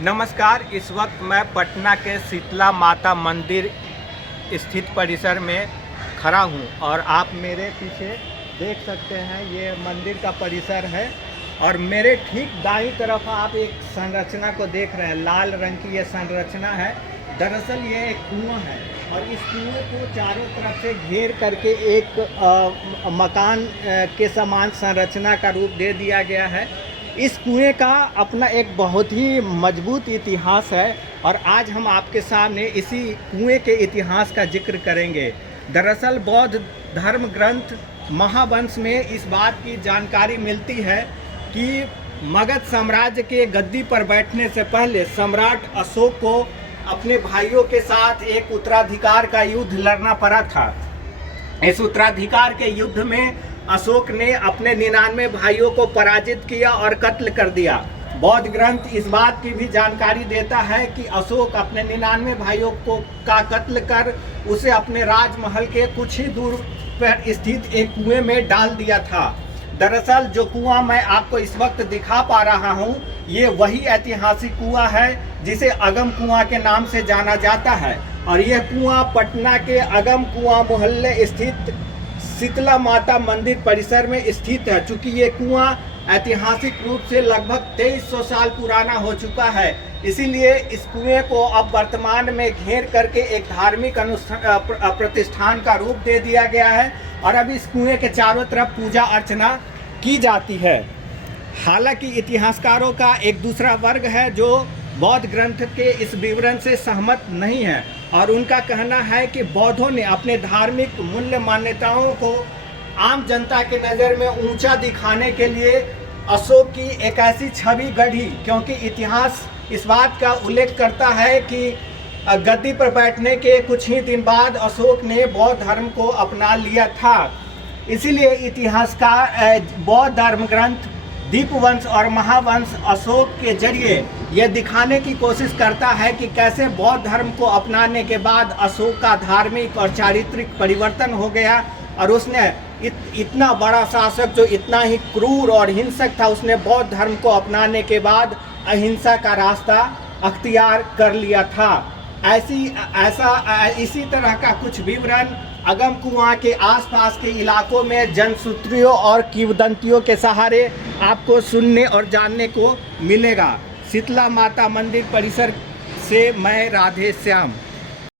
नमस्कार। इस वक्त मैं पटना के शीतला माता मंदिर स्थित परिसर में खड़ा हूं और आप मेरे पीछे देख सकते हैं ये मंदिर का परिसर है और मेरे ठीक दाईं तरफ आप एक संरचना को देख रहे हैं। लाल रंग की ये संरचना है। दरअसल ये एक कुआं है और इस कुएं को चारों तरफ से घेर करके एक मकान के समान संरचना का रूप दे दिया गया है। इस कुएं का अपना एक बहुत ही मजबूत इतिहास है और आज हम आपके सामने इसी कुएं के इतिहास का जिक्र करेंगे। दरअसल बौद्ध धर्म ग्रंथ महावंश में इस बात की जानकारी मिलती है कि मगध साम्राज्य के गद्दी पर बैठने से पहले सम्राट अशोक को अपने भाइयों के साथ एक उत्तराधिकार का युद्ध लड़ना पड़ा था। इस उत्तराधिकार के युद्ध में अशोक ने अपने 99 भाइयों को पराजित किया और कत्ल कर दिया। बौद्ध ग्रंथ इस बात की भी जानकारी देता है कि अशोक अपने 99 भाइयों को का कत्ल कर उसे अपने राजमहल के कुछ ही दूर पर स्थित एक कुएं में डाल दिया था। दरअसल जो कुआं मैं आपको इस वक्त दिखा पा रहा हूं, ये वही ऐतिहासिक कुआं है जिसे अगम कुआं के नाम से जाना जाता है और यह कुआं पटना के अगम कुआं मोहल्ले स्थित शीतला माता मंदिर परिसर में स्थित है। चूँकि ये कुआं ऐतिहासिक रूप से लगभग 2300 साल पुराना हो चुका है, इसीलिए इस कुएं को अब वर्तमान में घेर करके एक धार्मिक प्रतिष्ठान का रूप दे दिया गया है और अब इस कुएं के चारों तरफ पूजा अर्चना की जाती है। हालांकि इतिहासकारों का एक दूसरा वर्ग है जो बौद्ध ग्रंथ के इस विवरण से सहमत नहीं है और उनका कहना है कि बौद्धों ने अपने धार्मिक मूल्य मान्यताओं को आम जनता के नज़र में ऊंचा दिखाने के लिए अशोक की एक ऐसी छवि गढ़ी, क्योंकि इतिहास इस बात का उल्लेख करता है कि गद्दी पर बैठने के कुछ ही दिन बाद अशोक ने बौद्ध धर्म को अपना लिया था। इसीलिए इतिहासकार बौद्ध धर्म ग्रंथ दीपवंश और महावंश अशोक के जरिए यह दिखाने की कोशिश करता है कि कैसे बौद्ध धर्म को अपनाने के बाद अशोक का धार्मिक और चारित्रिक परिवर्तन हो गया और उसने इतना बड़ा शासक जो इतना ही क्रूर और हिंसक था, उसने बौद्ध धर्म को अपनाने के बाद अहिंसा का रास्ता अख्तियार कर लिया था। इसी तरह का कुछ विवरण अगम कुआं के आसपास के इलाकों में जनसूत्रियों और किंवदंतियों के सहारे आपको सुनने और जानने को मिलेगा। शीतला माता मंदिर परिसर से मैं राधे श्याम।